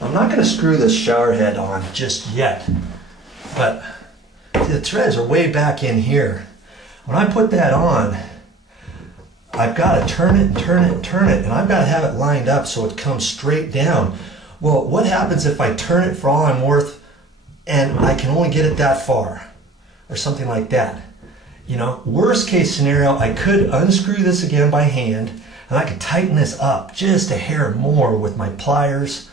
I'm not going to screw this shower head on just yet, but the threads are way back in here. When I put that on, I've got to turn it and turn it and turn it, and I've got to have it lined up so it comes straight down. Well, what happens if I turn it for all I'm worth and I can only get it that far or something like that? You know, worst case scenario, I could unscrew this again by hand and I could tighten this up just a hair more with my pliers,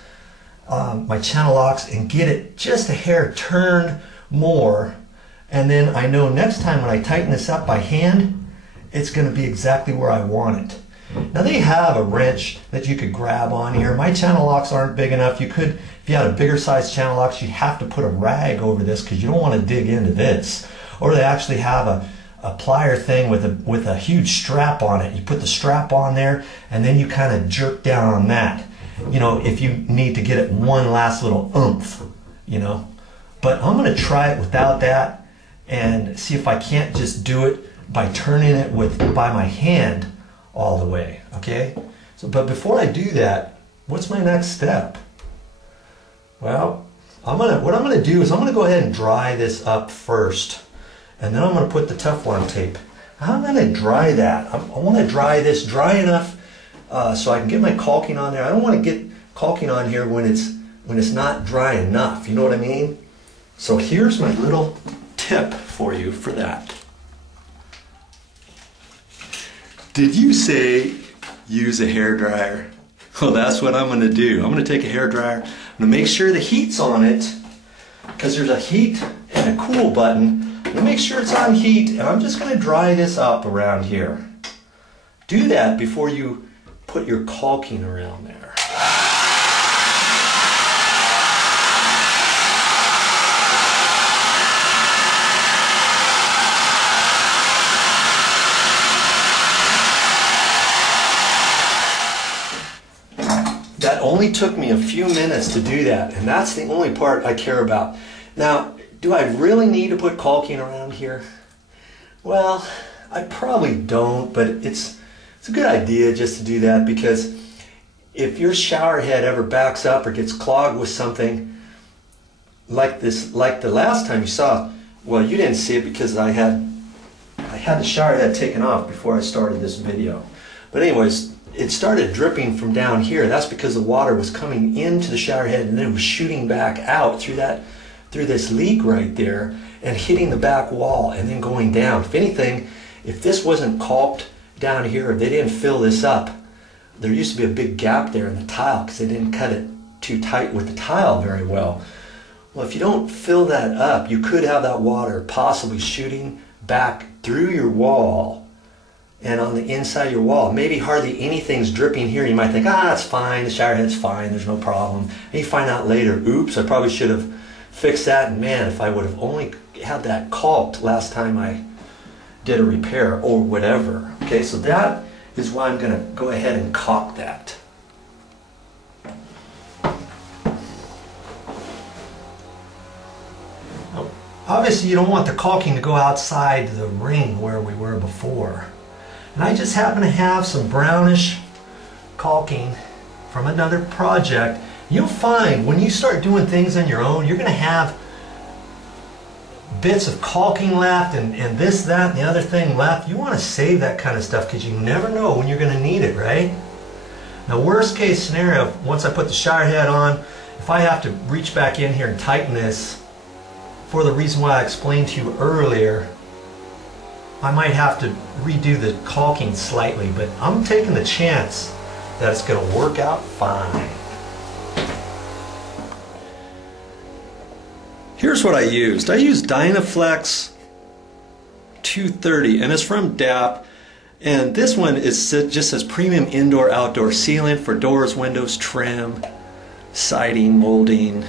my channel locks, and get it just a hair turned more. And then I know next time when I tighten this up by hand, it's going to be exactly where I want it. Now they have a wrench that you could grab on here. My channel locks aren't big enough. You could, if you had a bigger size channel locks, you'd have to put a rag over this because you don't want to dig into this. Or they actually have a plier thing with a huge strap on it. You put the strap on there and then you kind of jerk down on that. You know, if you need to get it one last little oomph, you know. But I'm going to try it without that and see if I can't just do it by turning it by my hand all the way, okay? So, but before I do that, what's my next step? Well, what I'm gonna do is I'm gonna go ahead and dry this up first, and then I'm gonna put the Teflon tape. How am I gonna dry that? I want to dry this dry enough so I can get my caulking on there. I don't want to get caulking on here when it's not dry enough. You know what I mean? So here's my little tip for you for that. Did you say use a hair dryer? Well, that's what I'm going to do. I'm going to take a hair dryer. I'm going to make sure the heat's on it because there's a heat and a cool button. I'm going to make sure it's on heat, and I'm just going to dry this up around here. Do that before you put your caulking around there. That only took me a few minutes to do that, and that's the only part I care about. Now, do I really need to put caulking around here? Well, I probably don't, but it's a good idea just to do that, because if your shower head ever backs up or gets clogged with something like this, like the last time you saw, well, you didn't see it because I had the shower head taken off before I started this video. But anyways, it started dripping from down here. That's because the water was coming into the shower head and then it was shooting back out through this leak right there and hitting the back wall and then going down. If anything, if this wasn't caulked down here, if they didn't fill this up, there used to be a big gap there in the tile because they didn't cut it too tight with the tile very well. Well, if you don't fill that up, you could have that water possibly shooting back through your wall and on the inside of your wall. Maybe hardly anything's dripping here. You might think, it's fine, the shower head's fine, there's no problem. And you find out later, oops, I probably should have fixed that, and man, if I would have only had that caulked last time I did a repair or whatever. Okay, so that is why I'm gonna go ahead and caulk that. Now, obviously you don't want the caulking to go outside the ring where we were before. And I just happen to have some brownish caulking from another project. You'll find when you start doing things on your own, you're going to have bits of caulking left and this, that, and the other thing left. You want to save that kind of stuff because you never know when you're going to need it, right? Now, worst case scenario, once I put the shower head on, if I have to reach back in here and tighten this for the reason why I explained to you earlier, I might have to redo the caulking slightly, but I'm taking the chance that it's going to work out fine. Here's what I used. I used Dynaflex 230, and it's from DAP. And this one is just says premium indoor outdoor sealant for doors, windows, trim, siding, molding,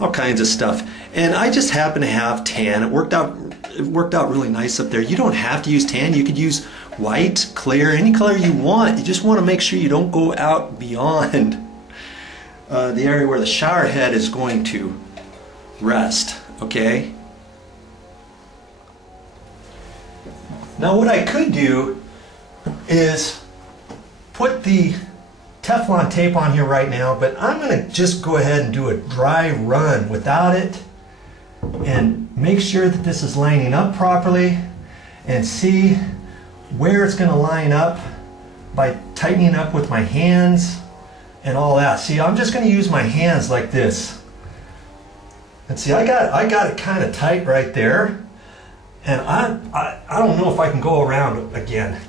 all kinds of stuff. And I just happen to have tan. It worked out really nice up there. You don't have to use tan. You could use white, clear, any color you want. You just want to make sure you don't go out beyond the area where the shower head is going to rest. Okay? Now what I could do is put the Teflon tape on here right now, but I'm going to just go ahead and do a dry run without it and make sure that this is lining up properly and see where it's going to line up by tightening up with my hands and all that. See, I'm just going to use my hands like this. And see, I got it kind of tight right there. And I don't know if I can go around again.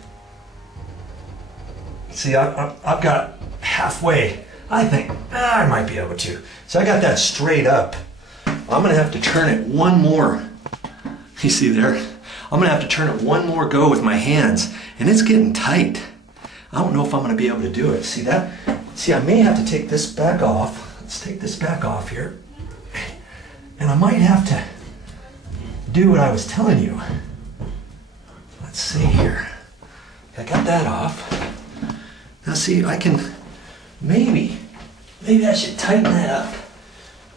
See, I've got halfway. I think I might be able to. So I got that straight up. I'm going to have to turn it one more. You see there? I'm going to have to turn it one more go with my hands. And it's getting tight. I don't know if I'm going to be able to do it. See that? See, I may have to take this back off. Let's take this back off here. And I might have to do what I was telling you. Let's see here. I got that off. Now see, I can, maybe I should tighten that up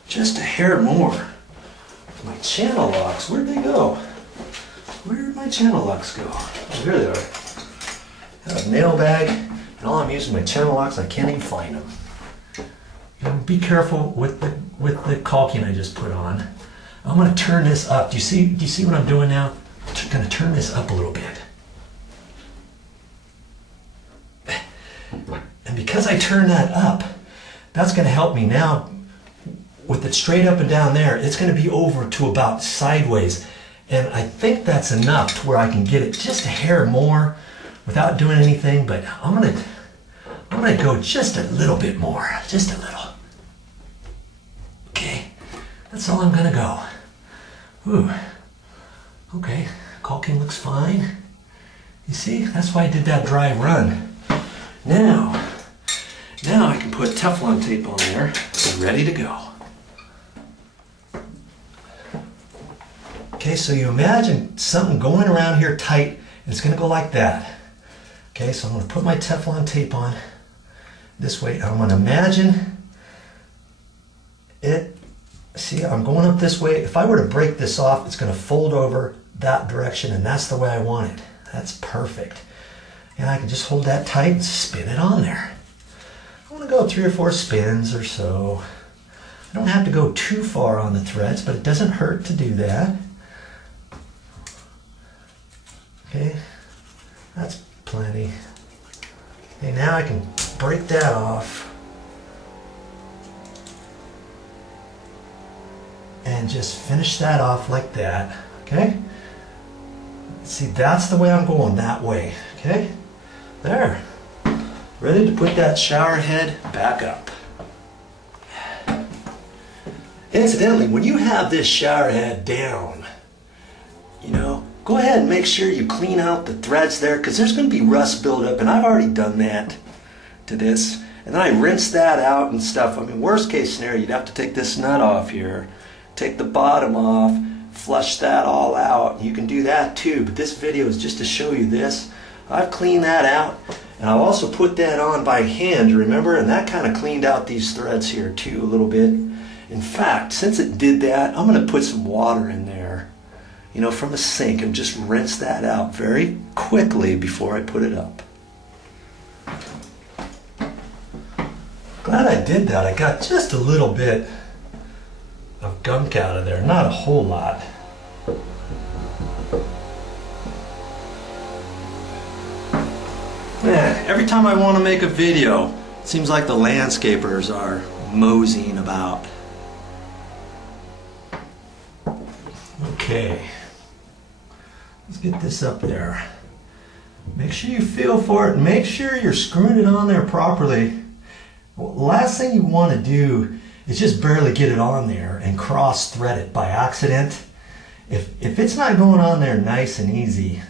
just a hair more. My channel locks, where'd they go? Where did my channel locks go? Oh, here they are. I have a nail bag, and all I'm using my channel locks, I can't even find them. And be careful with the caulking I just put on. I'm going to turn this up. Do you see what I'm doing now? I'm going to turn this up a little bit. And because I turn that up, that's going to help me now. With it straight up and down there, it's going to be over to about sideways. And I think that's enough to where I can get it just a hair more without doing anything, but I'm gonna go just a little bit more, just a little. Okay, that's all I'm gonna go. Ooh, okay, caulking looks fine. You see, that's why I did that dry run. Now I can put Teflon tape on there and ready to go. Okay, so you imagine something going around here tight, and it's gonna go like that. Okay, so I'm going to put my Teflon tape on this way. I'm going to imagine it. See, I'm going up this way. If I were to break this off, it's going to fold over that direction, and that's the way I want it. That's perfect. And I can just hold that tight and spin it on there. I want to go 3 or 4 spins or so. I don't have to go too far on the threads, but it doesn't hurt to do that. Okay, that's plenty. Okay, now I can break that off and just finish that off like that. Okay, see, that's the way I'm going, that way. Okay, there, ready to put that shower head back up. Incidentally, when you have this shower head down, you know, go ahead and make sure you clean out the threads there, because there's going to be rust buildup, and I've already done that to this. And then I rinse that out and stuff. I mean, worst case scenario, you'd have to take this nut off here, take the bottom off, flush that all out. You can do that too, but this video is just to show you this. I've cleaned that out, and I've also put that on by hand, remember? And that kind of cleaned out these threads here too a little bit. In fact, since it did that, I'm going to put some water in there, you know, from a sink, and just rinse that out very quickly before I put it up. Glad I did that. I got just a little bit of gunk out of there, not a whole lot. Man, every time I want to make a video, it seems like the landscapers are moseying about. Okay, let's get this up there. Make sure you feel for it. Make sure you're screwing it on there properly. Well, last thing you want to do is just barely get it on there and cross thread it by accident. If it's not going on there nice and easy,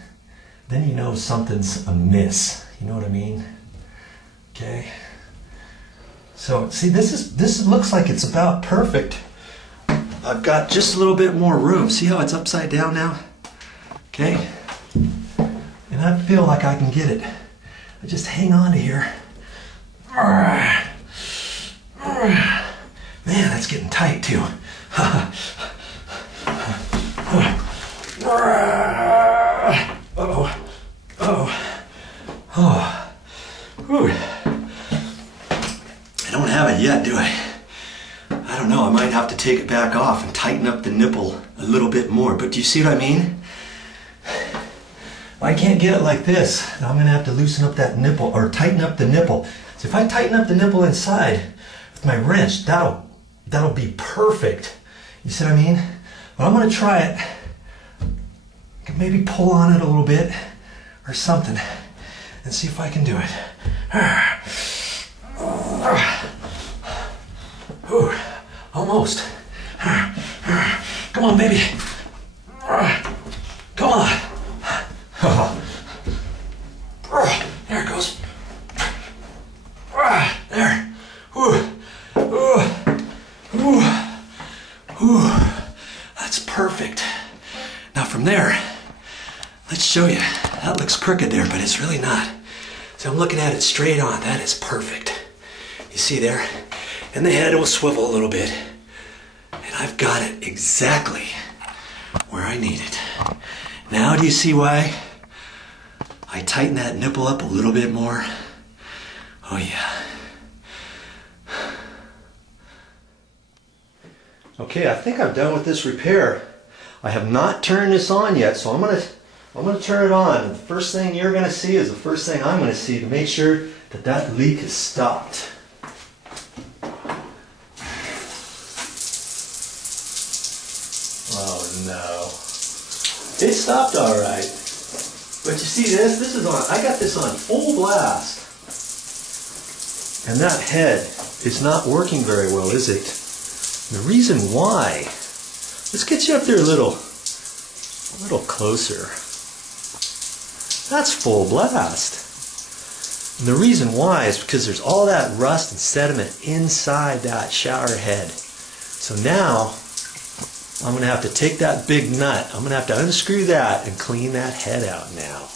then you know something's amiss. You know what I mean? Okay. So see, this looks like it's about perfect. I've got just a little bit more room. See how it's upside down now? Okay. And I feel like I can get it. I just hang on to here. Man, that's getting tight too. yet, do I? I don't know, I might have to take it back off and tighten up the nipple a little bit more, but do you see what I mean? If I can't get it like this, then I'm gonna have to loosen up that nipple, or tighten up the nipple. So if I tighten up the nipple inside with my wrench, that'll be perfect. You see what I mean? But I'm gonna try it. I can maybe pull on it a little bit or something and see if I can do it. Ooh, almost. Come on, baby. Come on. There it goes. There. That's perfect. Now from there, let's show you. That looks crooked there, but it's really not. So I'm looking at it straight on. That is perfect. You see there? And the head will swivel a little bit. And I've got it exactly where I need it. Now do you see why I tighten that nipple up a little bit more? Oh yeah. Okay, I think I'm done with this repair. I have not turned this on yet, so I'm gonna turn it on. And the first thing you're gonna see is the first thing I'm gonna see to make sure that that leak is stopped. Oh no. It stopped all right. But you see this? This is on, I got this on full blast. And that head is not working very well, is it? And the reason why, let's get you up there a little closer. That's full blast. And the reason why is because there's all that rust and sediment inside that shower head. So now, I'm going to have to take that big nut, I'm going to have to unscrew that and clean that head out now.